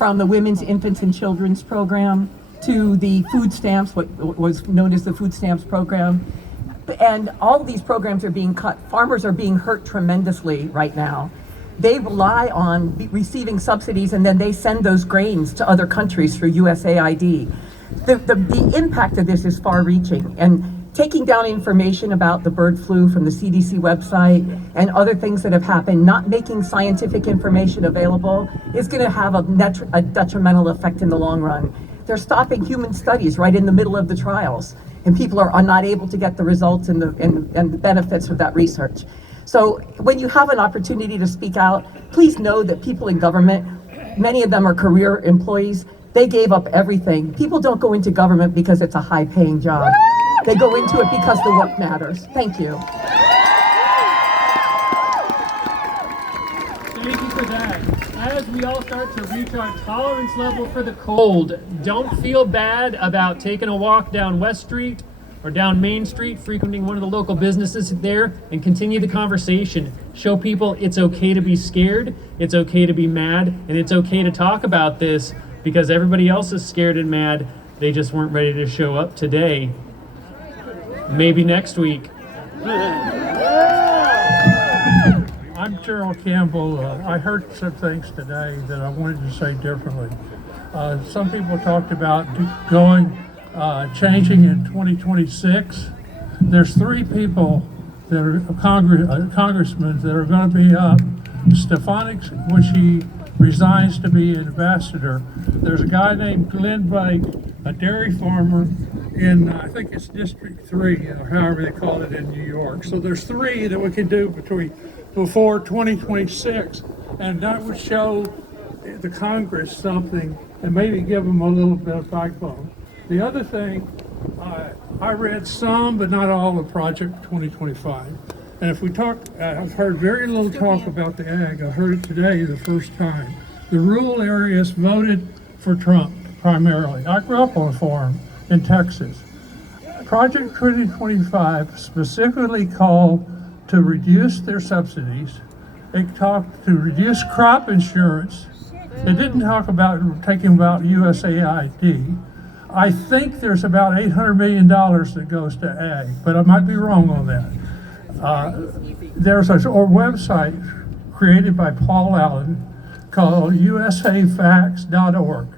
from the Women's, Infants, and Children's Program to the food stamps, what was known as the food stamps program. And all of these programs are being cut. Farmers are being hurt tremendously right now. They rely on receiving subsidies, and then they send those grains to other countries through USAID. The impact of this is far-reaching, and taking down information about the bird flu from the CDC website and other things that have happened, not making scientific information available, is going to have a detrimental effect in the long run. They're stopping human studies right in the middle of the trials, and people are not able to get the results and the benefits of that research. So when you have an opportunity to speak out, please know that people in government, many of them are career employees, they gave up everything. People don't go into government because it's a high-paying job. They go into it because the work matters. Thank you. Thank you for that. As we all start to reach our tolerance level for the cold, don't feel bad about taking a walk down West Street or down Main Street, frequenting one of the local businesses there, and continue the conversation. Show people it's okay to be scared, it's okay to be mad, and it's okay to talk about this because everybody else is scared and mad. They just weren't ready to show up today. Maybe next week. I'm Gerald Campbell. I heard some things today that I wanted to say differently. Some people talked about changing in 2026. There's three people that are congressmen that are going to be up. Stefanik, when she resigns to be ambassador. There's a guy named Glenn Blake, a dairy farmer in, I think it's District 3, or however they call it in New York. So there's three that we can do before 2026, and that would show the Congress something and maybe give them a little bit of backbone. The other thing, I read some, but not all of Project 2025. And if we talk, I've heard very little talk about the ag. I heard it today the first time. The rural areas voted for Trump primarily. I grew up on a farm in Texas. Project 2025 specifically called to reduce their subsidies. It talked to reduce crop insurance. It didn't talk about taking about USAID. I think there's about $800 million that goes to ag, but I might be wrong on that. There's a website created by Paul Allen called usafacts.org.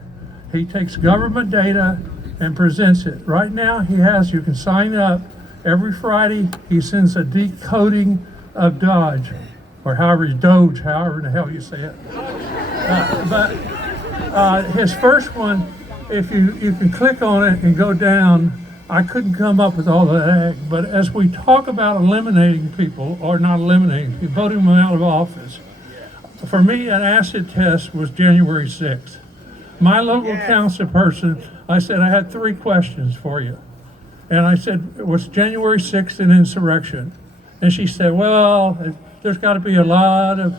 He takes government data and presents it. Right now you can sign up. Every Friday he sends a decoding of Doge, or however in the hell you say it. But his first one, if you can click on it and go down, I couldn't come up with all that, but as we talk about eliminating people, or not eliminating people, voting them out of office, for me, an acid test was January 6th. My local council person, I said, I had three questions for you. And I said, was January 6th an insurrection? And she said, well, there's got to be a lot of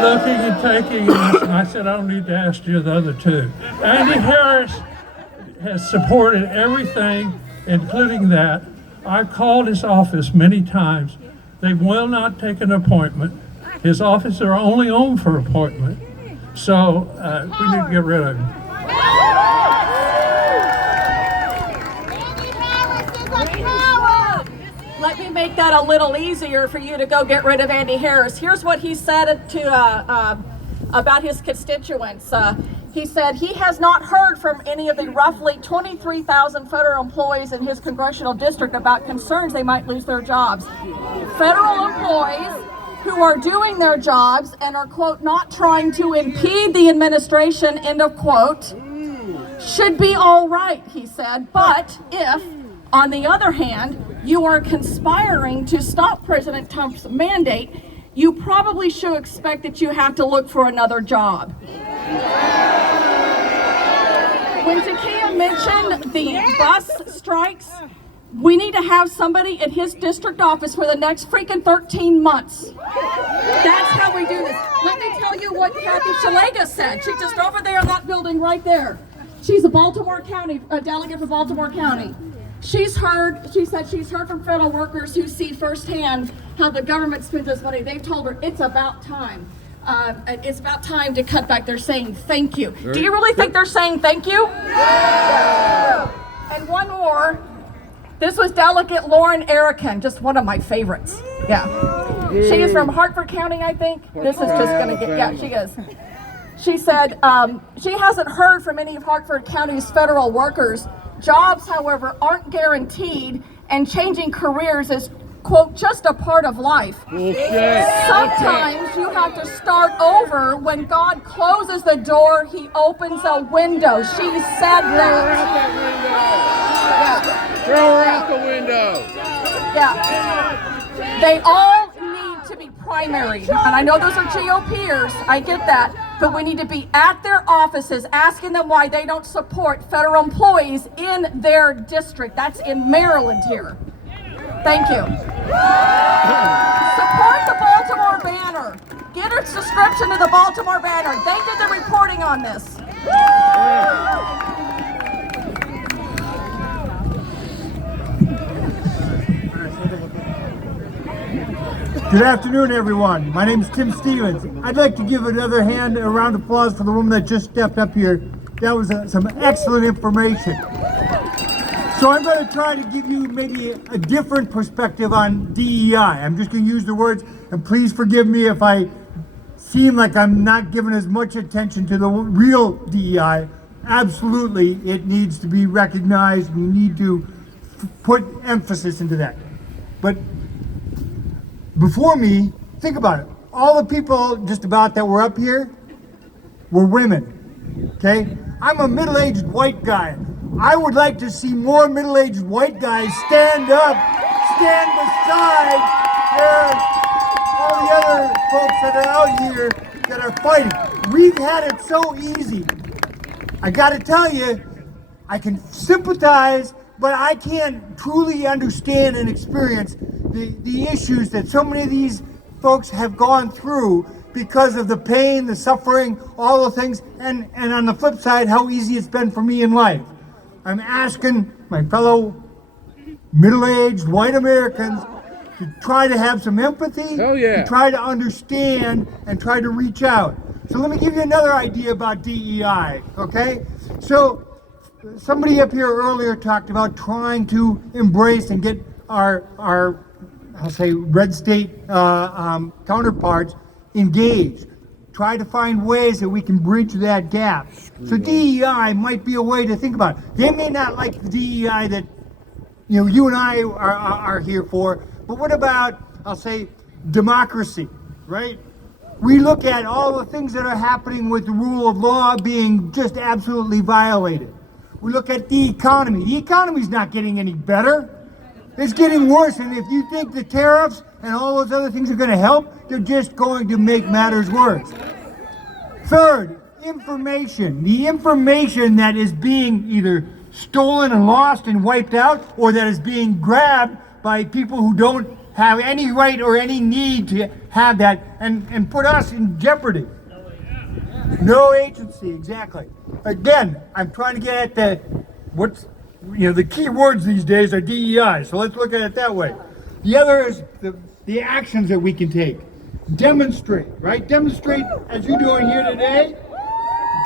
looking and taking. And I said, I don't need to ask you the other two. Andy Harris has supported everything, including that. I've called his office many times. They will not take an appointment. His office are only on for appointment. So we need to get rid of him. Let me make that a little easier for you to go get rid of Andy Harris. Here's what he said about his constituents. He said he has not heard from any of the roughly 23,000 federal employees in his congressional district about concerns they might lose their jobs. Federal employees who are doing their jobs and are, quote, not trying to impede the administration, end of quote, should be all right, he said. But if, on the other hand, you are conspiring to stop President Trump's mandate, you probably should expect that you have to look for another job. When Takia mentioned the bus strikes, we need to have somebody in his district office for the next freaking 13 months. That's how we do this. Let me tell you what Kathy Szeliga said. She's just over there in that building right there. She's a Baltimore County, a delegate for Baltimore County. She said she's heard from federal workers who see firsthand how the government spends this money. They've told her it's about time. it's about time to cut back. They're saying thank you. Do you really think they're saying thank you? Yeah. And one more. This was Delegate Lauren Erican, just one of my favorites. Yeah. She is from Hartford County, I think. This is just going to get, yeah, she is. She said she hasn't heard from any of Hartford County's federal workers. Jobs, however, aren't guaranteed, and changing careers is, quote, just a part of life. Sometimes you have to start over. When God closes the door, he opens a window. She said that. Throw her out the window. Yeah. They all need to be primary. And I know those are GOPers. I get that. But we need to be at their offices asking them why they don't support federal employees in their district. That's in Maryland here. Thank you. Support the Baltimore Banner. Get a subscription to the Baltimore Banner. They did the reporting on this. Good afternoon, everyone. My name is Tim Stevens. I'd like to give another a round of applause for the woman that just stepped up here. That was some excellent information. So I'm going to try to give you maybe a different perspective on DEI. I'm just going to use the words, and please forgive me if I seem like I'm not giving as much attention to the real DEI. Absolutely, it needs to be recognized. We need to put emphasis into that. But before me, think about it. All the people just about that were up here were women, okay? I'm a middle-aged white guy. I would like to see more middle-aged white guys stand up, stand beside all the other folks that are out here that are fighting. We've had it so easy. I gotta tell you, I can sympathize, but I can't truly understand and experience the issues that so many of these folks have gone through because of the pain, the suffering, all the things, and on the flip side, how easy it's been for me in life. I'm asking my fellow middle-aged white Americans to try to have some empathy, to try to understand, and try to reach out. So let me give you another idea about DEI, okay? So somebody up here earlier talked about trying to embrace and get our I'll say, red state counterparts engaged. Try to find ways that we can bridge that gap. So DEI might be a way to think about it. They may not like the DEI that you and I are here for, but what about, I'll say, democracy, right? We look at all the things that are happening with the rule of law being just absolutely violated. We look at the economy. The economy's not getting any better. It's getting worse, and if you think the tariffs and all those other things are going to help, they're just going to make matters worse. Third, information. The information that is being either stolen and lost and wiped out, or that is being grabbed by people who don't have any right or any need to have that, and put us in jeopardy. No agency, exactly. Again, I'm trying to get at the key words these days are DEI, so let's look at it that way. The other is the actions that we can take. Demonstrate, right? Demonstrate as you're doing here today.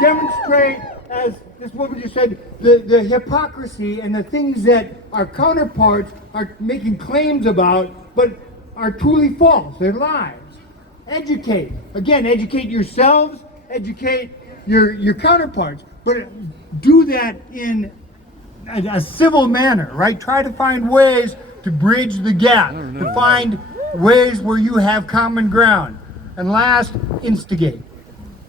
Demonstrate, as this woman just said, the hypocrisy and the things that our counterparts are making claims about, but are truly false. They're lies. Educate. Again, educate yourselves, educate your counterparts, but do that in a civil manner, right? Try to find ways to bridge the gap, to find ways where you have common ground. And last, instigate.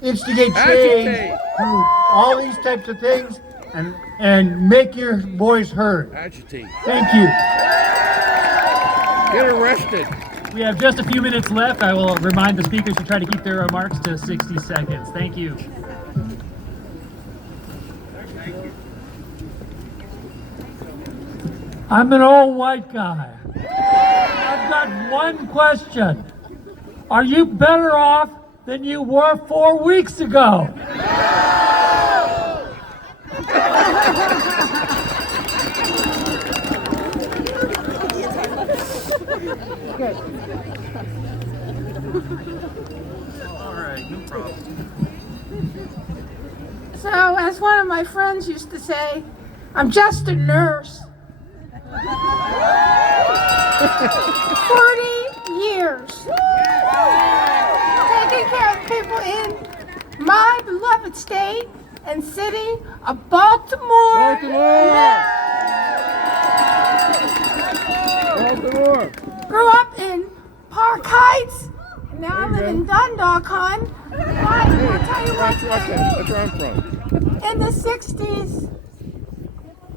Instigate change through all these types of things and make your voice heard. Agitate. Thank you. Get arrested. We have just a few minutes left. I will remind the speakers to try to keep their remarks to 60 seconds. Thank you. I'm an old white guy. I've got one question. Are you better off than you were 4 weeks ago? All right. right, no problem. So, as one of my friends used to say, I'm just a nurse. 40 years. Taking care of people in my beloved state and city of Baltimore. Baltimore. Grew up in Park Heights, and now I live in Dundalk. I'll tell you one thing. That's where I'm from. In the 60s,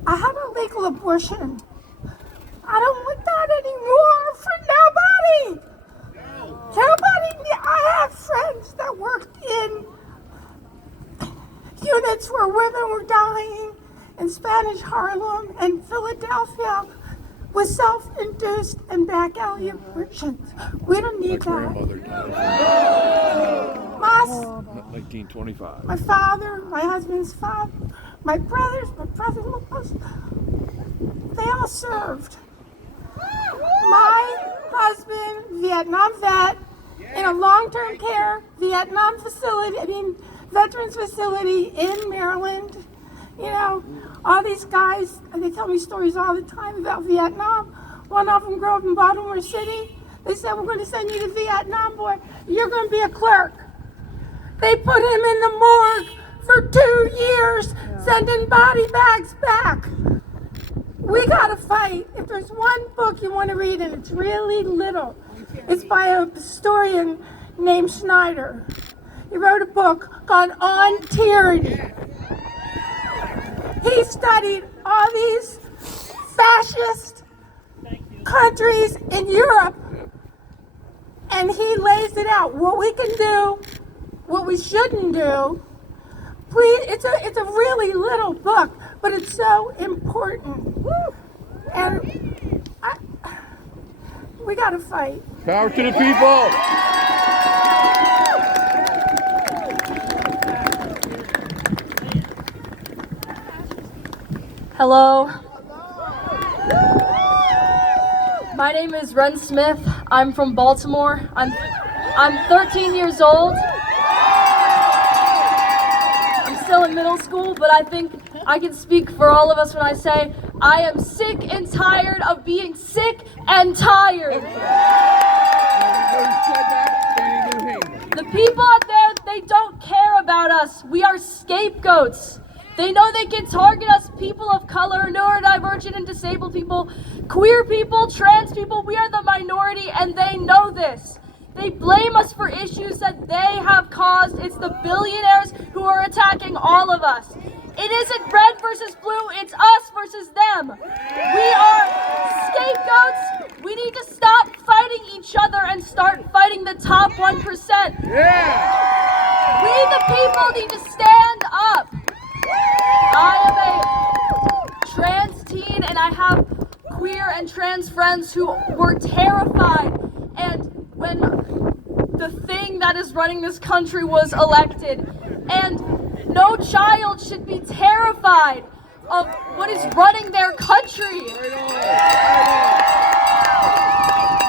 I had a legal abortion. I don't want that anymore for nobody. I have friends that worked in units where women were dying in Spanish Harlem and Philadelphia with self-induced and back alley abortions. We don't need that. Grandmother died. 1925. My father, my husband's father, my brothers, my brother-in-laws, they all served. My husband, Vietnam vet, in a long-term care veterans facility in Maryland. You know, all these guys, they tell me stories all the time about Vietnam. One of them grew up in Baltimore City. They said, we're going to send you to Vietnam, boy. You're going to be a clerk. They put him in the morgue for 2 years, sending body bags back. We gotta fight. If there's one book you want to read, and it's really little, it's by a historian named Schneider. He wrote a book called On Tyranny. He studied all these fascist countries in Europe, and he lays it out, what we can do, what we shouldn't do. Please, it's a really little book, but it's so important. And we gotta fight. Power to the people. Hello. My name is Ren Smith. I'm from Baltimore. I'm 13 years old. I'm still in middle school, but I think I can speak for all of us when I say I am sick and tired of being sick and tired. The people out there, they don't care about us. We are scapegoats. They know they can target us, people of color, neurodivergent and disabled people, queer people, trans people. We are the minority, and they know this. They blame us for issues that they have caused. It's the billionaires who are attacking all of us. It isn't red versus blue, it's us versus them. We are scapegoats. We need to stop fighting each other and start fighting the top 1%. Yeah. We, the people, need to stand up. I am a trans teen, and I have queer and trans friends who were terrified. And when the thing that is running this country was elected, and no child should be terrified of what is running their country.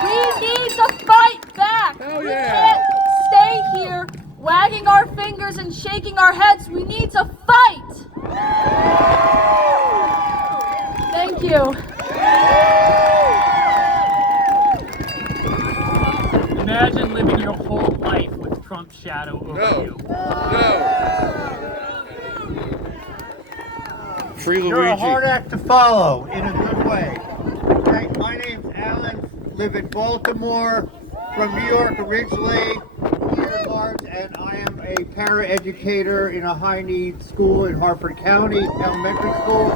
We need to fight back. We can't stay here wagging our fingers and shaking our heads. We need to fight. Thank you. Imagine living your whole life with Trump's shadow over you. Free Luigi. You're a hard act to follow in a good way. Okay, my name's Alan, live in Baltimore, from New York originally, here at heart, and I am a paraeducator in a high-need school in Harford County Elementary School.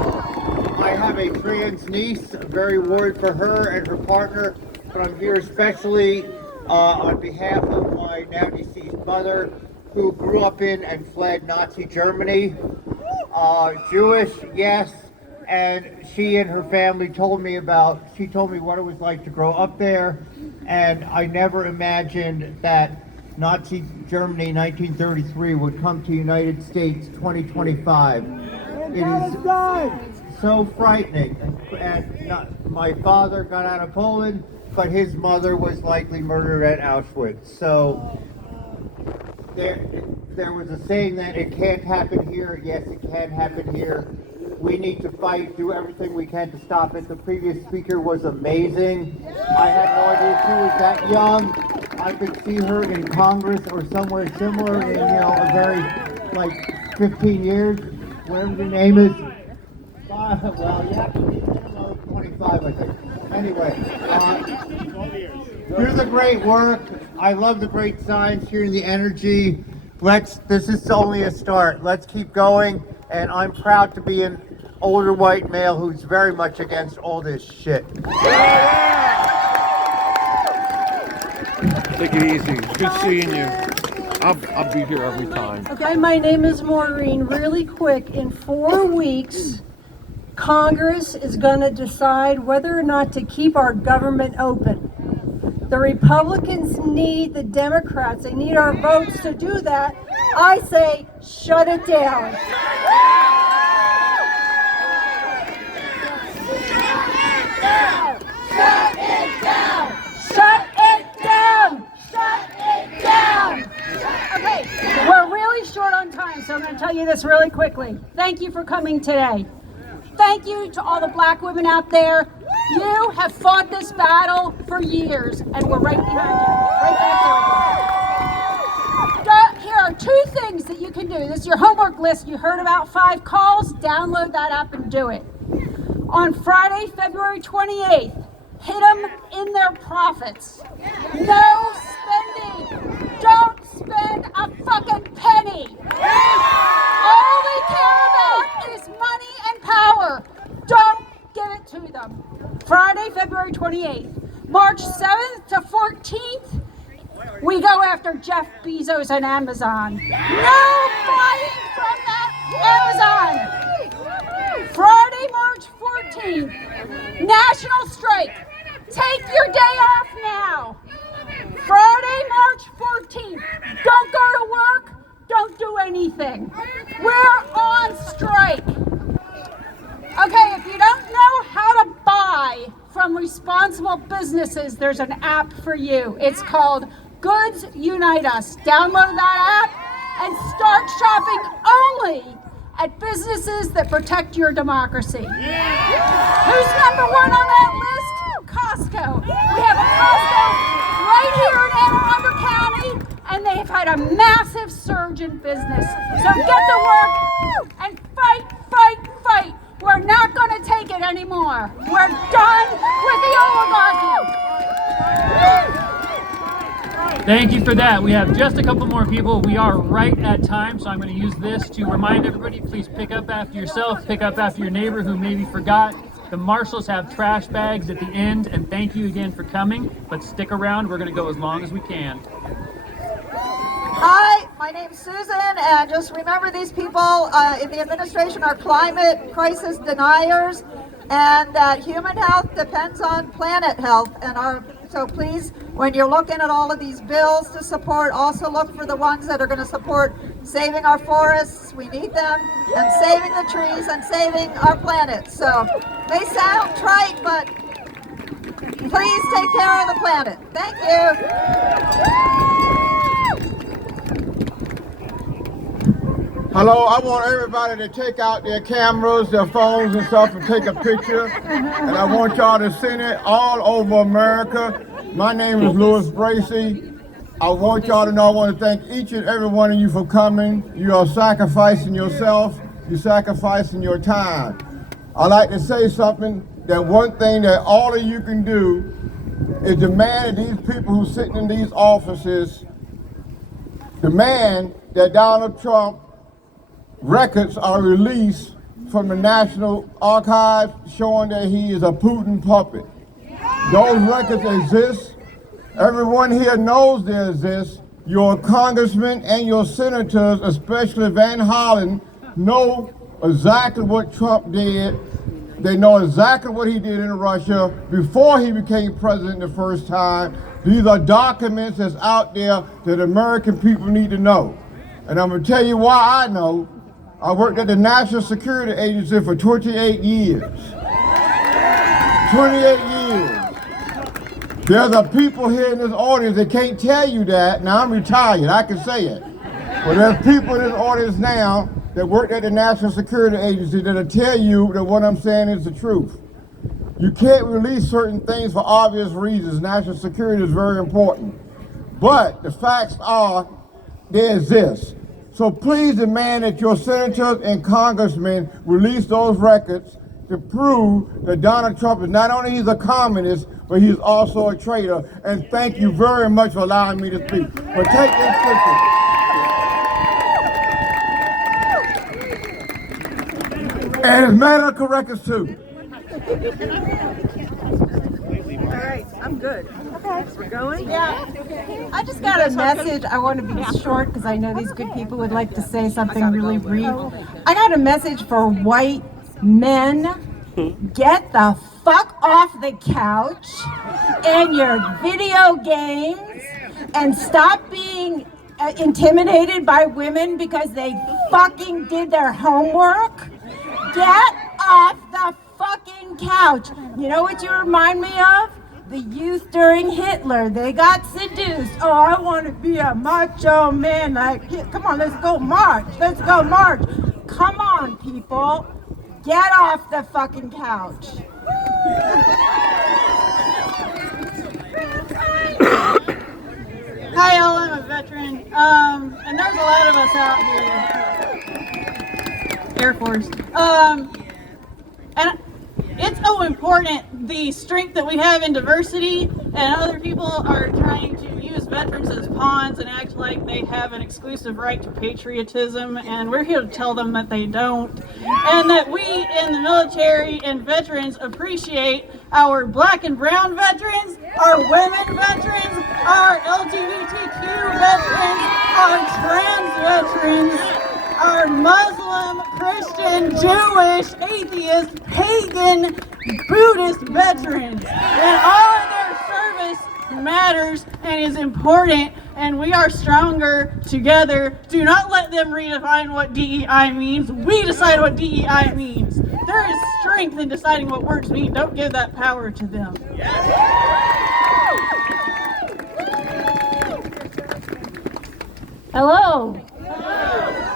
I have a trans niece, I'm very worried for her and her partner, but I'm here especially on behalf of my now deceased mother, who grew up in and fled Nazi Germany. Jewish, yes, and she and her family told me what it was like to grow up there, and I never imagined that Nazi Germany 1933 would come to United States 2025. It is so frightening, and my father got out of Poland, but his mother was likely murdered at Auschwitz, so there was a saying that it can't happen here. Yes, it can happen here. We need to fight, do everything we can to stop it. The previous speaker was amazing. I had no idea she was that young. I could see her in Congress or somewhere similar in, a very, 15 years, whatever the name is. Well, you have to be 25, I think. Anyway, do the great work. I love the great science, hearing the energy. This is only a start. Let's keep going. And I'm proud to be an older white male who's very much against all this shit. Take it easy. It's good seeing you. I'll be here every time. Okay, my name is Maureen. Really quick, in 4 weeks, Congress is going to decide whether or not to keep our government open. The Republicans need the Democrats. They need our votes to do that. I say, shut it down. Shut it down! Shut it down! Shut it down! Okay, we're really short on time, so I'm going to tell you this really quickly. Thank you for coming today. Thank you to all the black women out there. You have fought this battle for years, and we're right behind you. Right back there. Here are 2 things that you can do. This is your homework list. You heard about 5 calls. Download that app and do it. On Friday, February 28th, hit them in their profits. No spending. Don't spend a fucking penny. All we care about is money and power. Don't give it to them. Friday, February 28th. March 7th to 14th, we go after Jeff Bezos and Amazon. No buying from that Amazon. Friday, March 14th, national strike. Take your day off now. Friday, March 14th. Don't go to work. Don't do anything. We're on strike. Okay, if you don't know how to buy from responsible businesses, there's an app for you. It's called Goods Unite Us. Download that app and start shopping only at businesses that protect your democracy. Who's number 1 on that list? Costco. We have a Costco right here in Anne Arundel County, and they've had a massive surge in business. So get to work and fight, fight, fight. We're not going to take it anymore. We're done with the oligarchy. Thank you for that. We have just a couple more people. We are right at time, so I'm going to use this to remind everybody, please pick up after yourself, pick up after your neighbor who maybe forgot. The marshals have trash bags at the end, and thank you again for coming, but stick around. We're going to go as long as we can. Hi, my name's Susan, and just remember these people in the administration are climate crisis deniers, and that human health depends on planet health. So please, when you're looking at all of these bills to support, also look for the ones that are going to support saving our forests, we need them, and saving the trees and saving our planet. So, may sound trite, but please take care of the planet. Thank you. Hello, I want everybody to take out their cameras, their phones and stuff and take a picture. And I want y'all to send it all over America. My name is Louis Bracey. I want y'all to know I want to thank each and every one of you for coming. You are sacrificing yourself. You're sacrificing your time. I'd like to say something, that one thing that all of you can do is demand that these people who are sitting in these offices demand that Donald Trump records are released from the National Archives showing that he is a Putin puppet. Those records exist. Everyone here knows they exist. Your congressmen and your senators, especially Van Hollen, know exactly what Trump did. They know exactly what he did in Russia before he became president the first time. These are documents that's out there that American people need to know. And I'm going to tell you why I know. I worked at the National Security Agency for 28 years. 28 years. There's a people here in this audience that can't tell you that. Now I'm retired, I can say it. Well, there's people in this audience now that work at the National Security Agency that'll tell you that what I'm saying is the truth. You can't release certain things for obvious reasons. National security is very important. But the facts are, they exist. So please demand that your senators and congressmen release those records to prove that Donald Trump is not only he's a communist, but he's also a traitor. And thank you very much for allowing me to speak. But take this picture. And it's medical records too. All right, I'm good. Okay, we're going? Yeah. I just got a message. I want to be short because I know these good people would like to say something really brief. I got a message for white men. Get the fuck off the couch and your video games and stop being intimidated by women because they fucking did their homework. Get off the fucking couch. You know what you remind me of? The youth during Hitler. They got seduced. Oh, I want to be a macho man. Like, come on, let's go march. Let's go march. Come on, people. Get off the fucking couch. Hi, y'all. I'm a veteran. And there's a lot of us out here. Air Force. And it's so important, the strength that we have in diversity, and other people are trying to use veterans as pawns and act like they have an exclusive right to patriotism, and we're here to tell them that they don't, and that we in the military and veterans appreciate our black and brown veterans, our women veterans, our LGBTQ veterans, our trans veterans, our Muslim, Christian, Jewish, atheist, pagan, Buddhist veterans. And all of their service matters and is important, and we are stronger together. Do not let them redefine what DEI means. We decide what DEI means. There is strength in deciding what words mean. Don't give that power to them. Hello.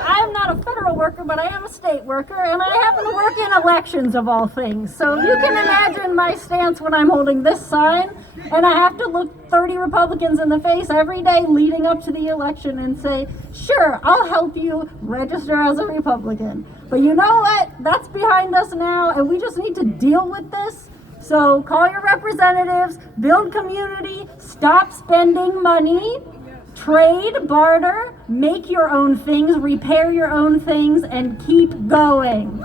I'm not a federal worker, but I am a state worker, and I happen to work in elections of all things. So you can imagine my stance when I'm holding this sign, and I have to look 30 Republicans in the face every day leading up to the election and say, sure, I'll help you register as a Republican. But you know what? That's behind us now, and we just need to deal with this. So call your representatives, build community, stop spending money, trade, barter, make your own things, repair your own things, and keep going.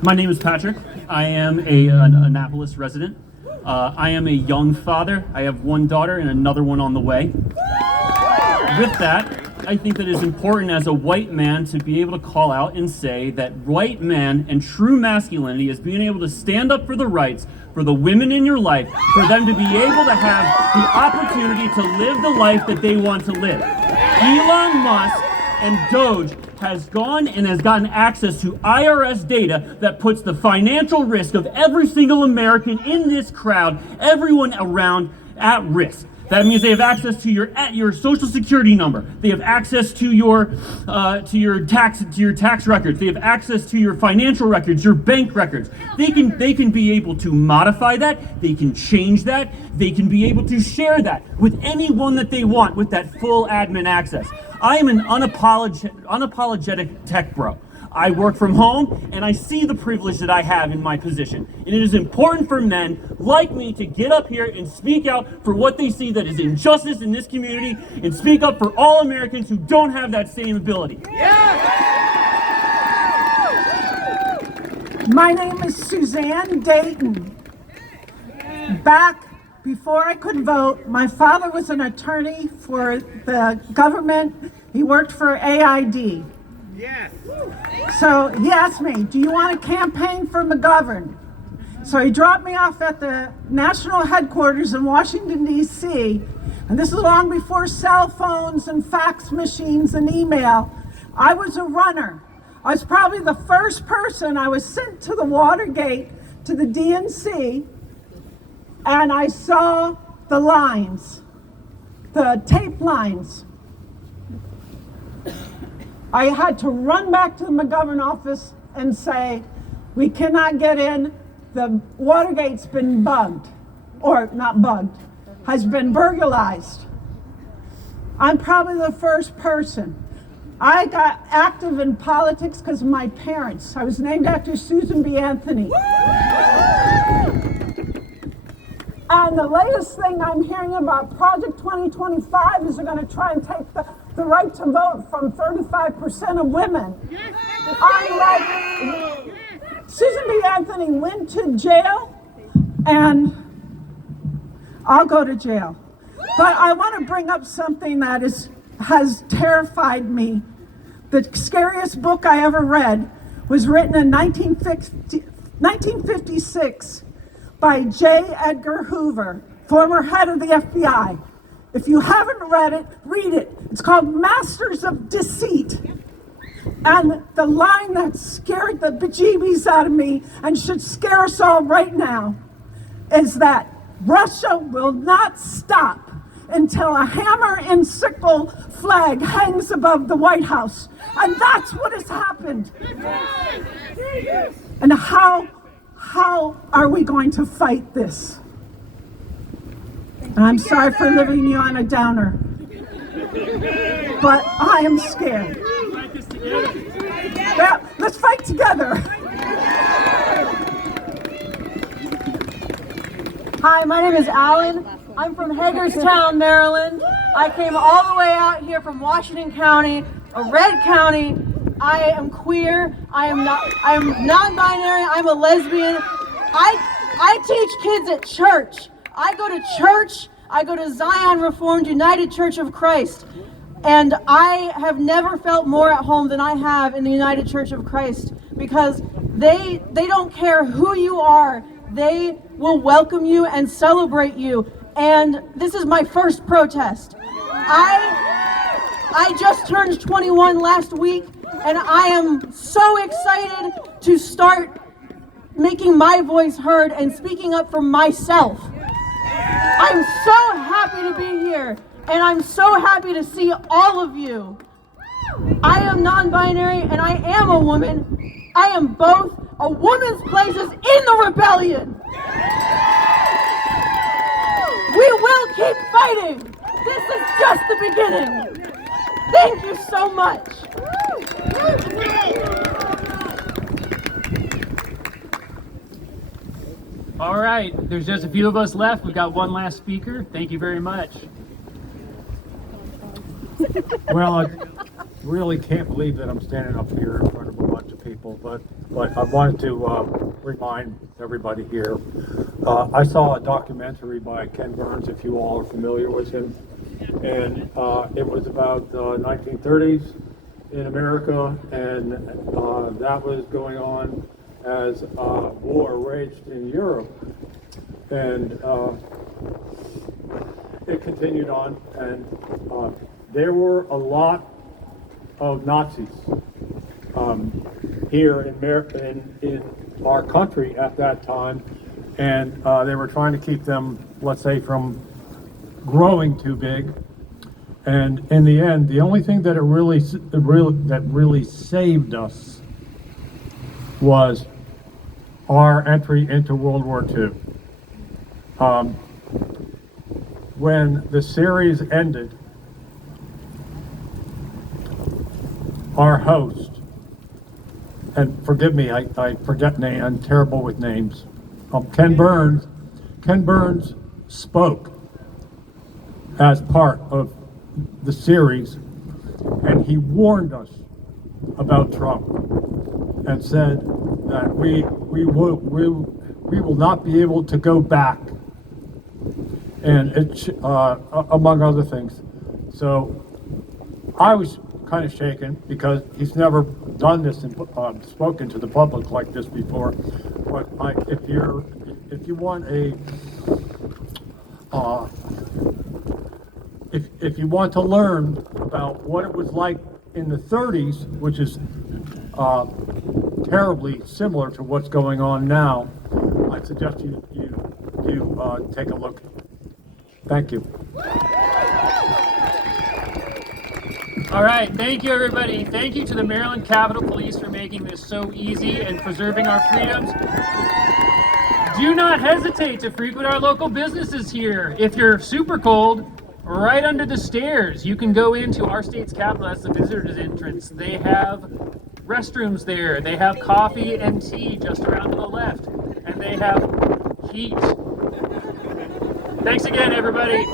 My name is Patrick. I am an Annapolis resident. I am a young father. I have one daughter and another one on the way. With that, I think that it's important as a white man to be able to call out and say that white man and true masculinity is being able to stand up for the rights for the women in your life, for them to be able to have the opportunity to live the life that they want to live. Elon Musk and Doge has gone and has gotten access to IRS data that puts the financial risk of every single American in this crowd, everyone around, at risk. That means they have access to your social security number. They have access to your tax records. They have access to your financial records, your bank records. They can be able to modify that. They can change that. They can be able to share that with anyone that they want with that full admin access. I am an unapologetic tech bro. I work from home, and I see the privilege that I have in my position. And it is important for men like me to get up here and speak out for what they see that is injustice in this community, and speak up for all Americans who don't have that same ability. My name is Suzanne Dayton. Back before I could vote, my father was an attorney for the government. He worked for AID. Yes. So he asked me, do you want to campaign for McGovern? So he dropped me off at the national headquarters in Washington, D.C. And this is long before cell phones and fax machines and email. I was a runner. I was probably the first person. I was sent to the Watergate, to the DNC, and I saw the lines. the tape lines. I had to run back to the McGovern office and say, we cannot get in, the Watergate's been bugged, or not bugged, has been burglarized. I'm probably the first person. I got active in politics because of my parents. I was named after Susan B. Anthony. And the latest thing I'm hearing about Project 2025 is they're going to try and take the right to vote from 35% of women. I'm like, Susan B. Anthony went to jail, and I'll go to jail. But I want to bring up something that has terrified me. The scariest book I ever read was written in 1956 by J. Edgar Hoover, former head of the FBI. If you haven't read it, read it. It's called Masters of Deceit. And the line that scared the bejeebies out of me and should scare us all right now is that Russia will not stop until a hammer and sickle flag hangs above the White House. And that's what has happened. And how are we going to fight this? And I'm sorry for leaving you on a downer, but I am scared. Yeah, let's fight together. Hi, my name is Alan. I'm from Hagerstown, Maryland. I came all the way out here from Washington County, a red county. I am queer. I'm non-binary. I'm a lesbian. I teach kids at church. I go to church. I go to Zion Reformed United Church of Christ. And I have never felt more at home than I have in the United Church of Christ, because they don't care who you are. They will welcome you and celebrate you. And this is my first protest. I just turned 21 last week, and I am so excited to start making my voice heard and speaking up for myself. I'm so happy to be here, and I'm so happy to see all of you. I am non-binary, and I am a woman. I am both. A woman's place is in the rebellion. We will keep fighting. This is just the beginning. Thank you so much. All right, there's just a few of us left. We've got one last speaker. Thank you very much. Well, I really can't believe that I'm standing up here in front of a bunch of people, but I wanted to remind everybody here. I saw a documentary by Ken Burns, if you all are familiar with him, and it was about the 1930s in America, and that was going on as war raged in Europe, and it continued on, and there were a lot of Nazis here in our country at that time, and they were trying to keep them, let's say, from growing too big. And in the end, the only thing that really saved us was our entry into World War II. When the series ended, our host, and forgive me, I forget name, I'm terrible with names. Ken Burns spoke as part of the series, and he warned us about Trump and said that we will not be able to go back, and it among other things. So I was kind of shaken because he's never done this and spoken to the public like this before. But if you want if you want to learn about what it was like in the 30s, which is terribly similar to what's going on now, I suggest you take a look. Thank you. All right, thank you everybody. Thank you to the Maryland Capitol Police for making this so easy and preserving our freedoms. Do not hesitate to frequent our local businesses here. If you're super cold, right under the stairs, you can go into our state's capitol. That's the visitor's entrance. They have restrooms there. They have coffee and tea just around to the left. And they have heat. Thanks again, everybody.